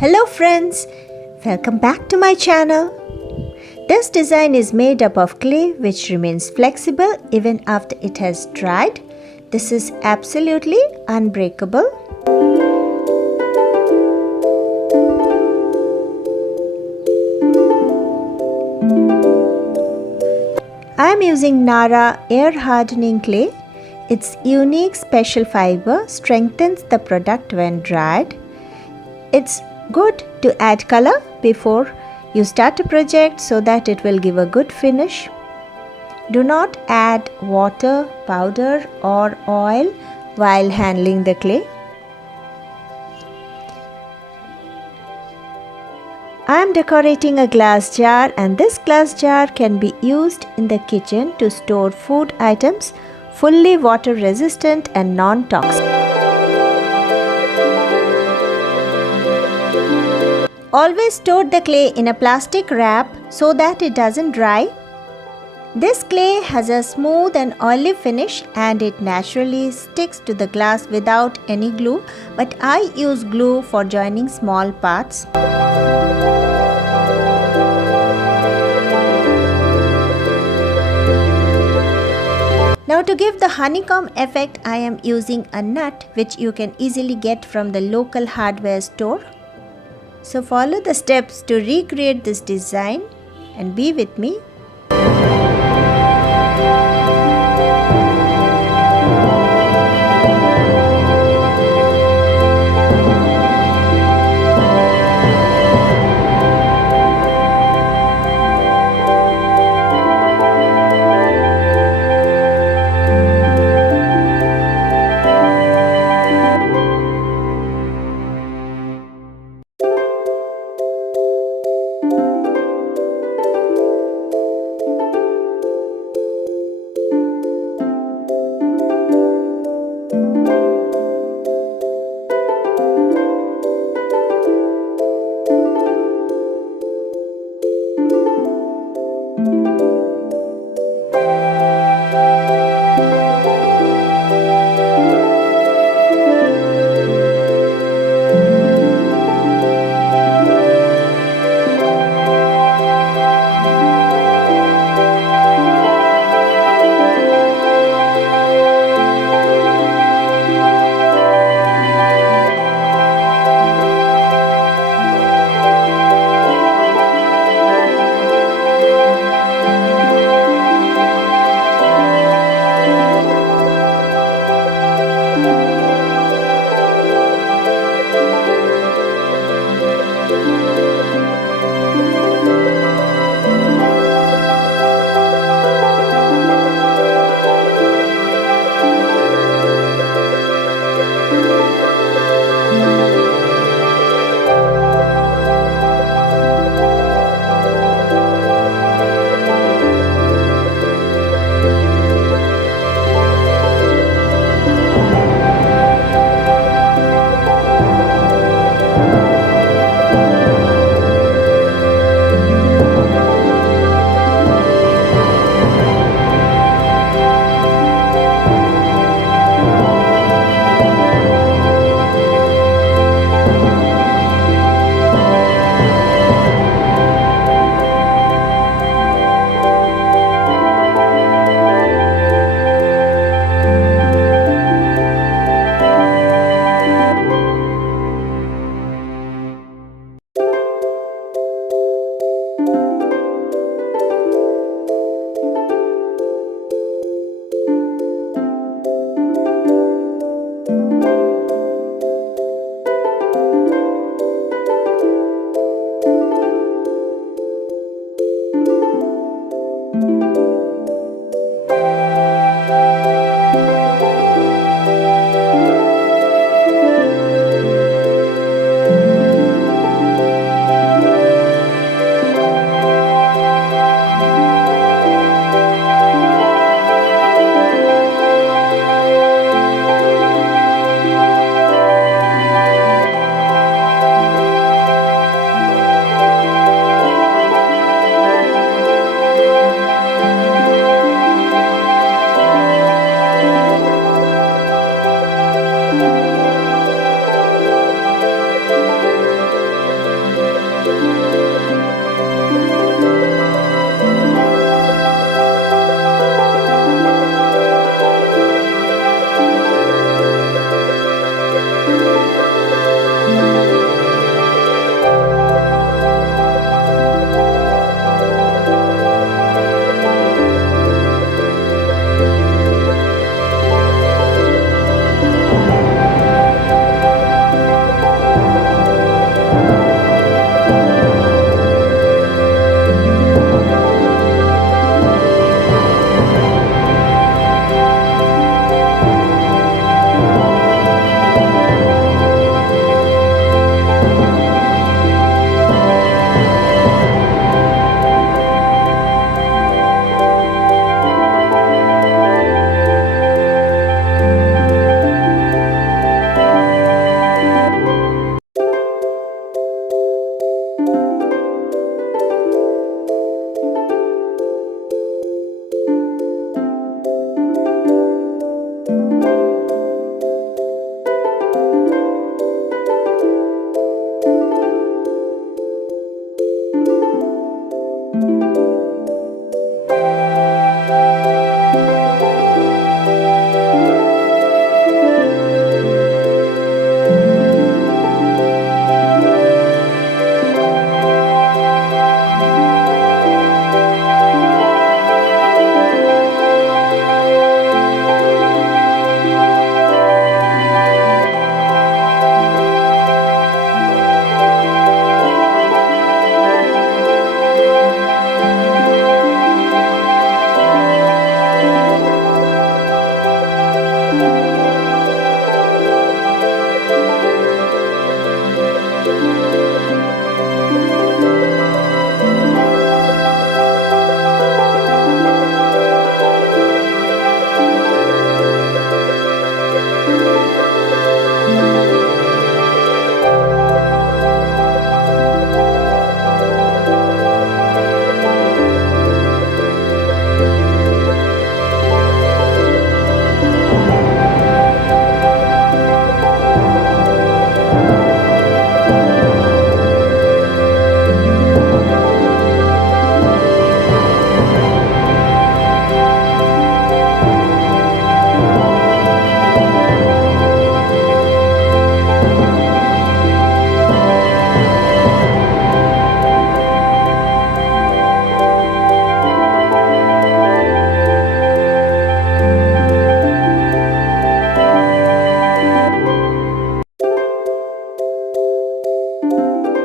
Hello friends, welcome back to my channel. This design is made up of clay which remains flexible even after it has dried. This is absolutely unbreakable. I am using Nara air hardening clay. Its unique special fiber strengthens the product when dried. It's good to add color before you start a project so that it will give a good finish. Do not add water, powder or oil while handling the clay. I am decorating a glass jar, and this glass jar can be used in the kitchen to store food items, fully water resistant and non-toxic. Always store the clay in a plastic wrap so that it doesn't dry. This clay has a smooth and oily finish and it naturally sticks to the glass without any glue, but I use glue for joining small parts. Now to give the honeycomb effect, I am using a nut which you can easily get from the local hardware store. So follow the steps to recreate this design and be with me. you.